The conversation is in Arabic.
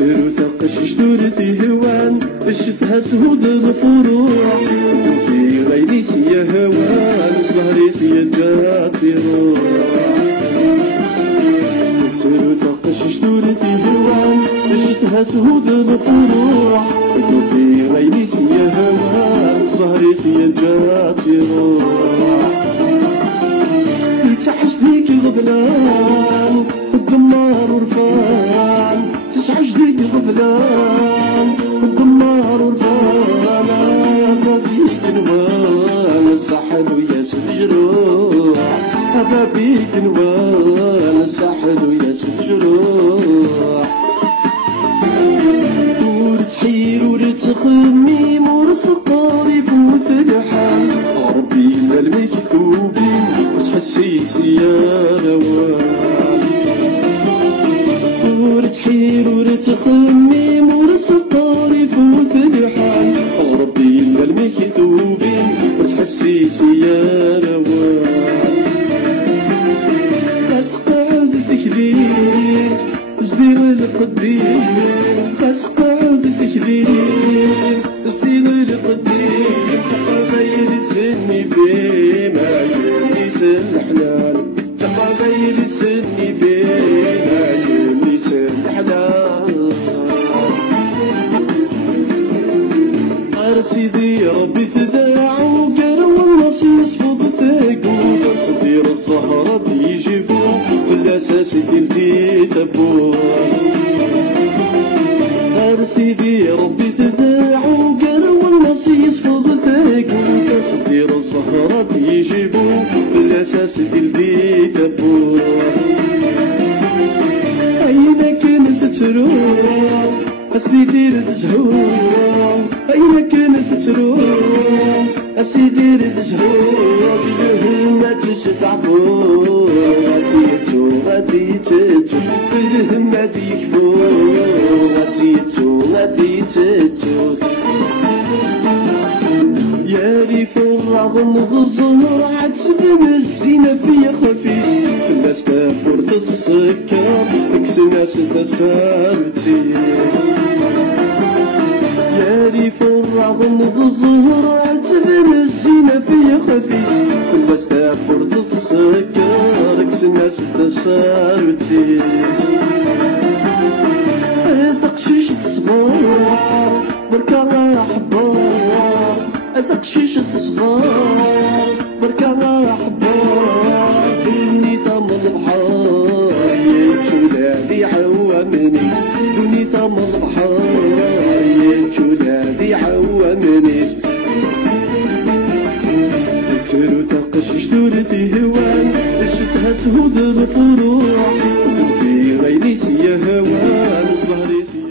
تسيرو تقش شتورتي هوان اشتها سهود الفروع في غيريس يا هوان الزهريس يا جاتي تسيرو تقش شتورتي هوان اشتها سهود الفروع في غيريس يا هوان الزهريس يا جاتي تسعش ذيك غفلان الدمار ورفان تسعش ذيك غفلان الدمار ورفان أبابيك نوال الساحل وياس الجروح أبابيك نوال الساحل وياس الجروح ورتحير ورتخميم ورسقار يفوت الحال ربي الملك توبي وتحسيس يا روان ورتحير ورتخميم ورسقار يفوت الحال ربي الملك توبي وتحسيس يا روان أسقعد تكبير زدير القدير أسقعد تكبير زدير القدير تقابيل تسني فيما يليس الحلال تقابيل تسني فيما يليس الحلال أرسيدي ربي تداع وقروا الناس يصفض ثاقو تصدير الزهرة يجيبو في الأساس قلتي تبو أرسيدي ربي تداع وقروا الناس يصفض ثاقو تصدير الزهرة يجيبو في الأساس قلتي تبو أين كانت تروح أسيدي تزهور أين كانت تروح أسيدي تزهور بهمة تشفع فوق غاتيتو غاتيتو بهمة يكفو غاتيتو يا ريف الرغم الظهر عتب الزينة في خفيف الناس تاخر تتسكر اكسناس تسارتيس يا ريف الرغم الظهر عتب الزينة في خفيف الناس تاخر تتسكر اكسناس تسارتيس تقشيش تصبر بركا راح بار تقشيش تصغار بركا راح بار دوني ثم البحر يتشولادي عوامني دوني ثم البحر يتشولادي عوامني تسيرو تقش شتورتي هوان اشتها سهود الفروع في غيريس يا هوان الزهريس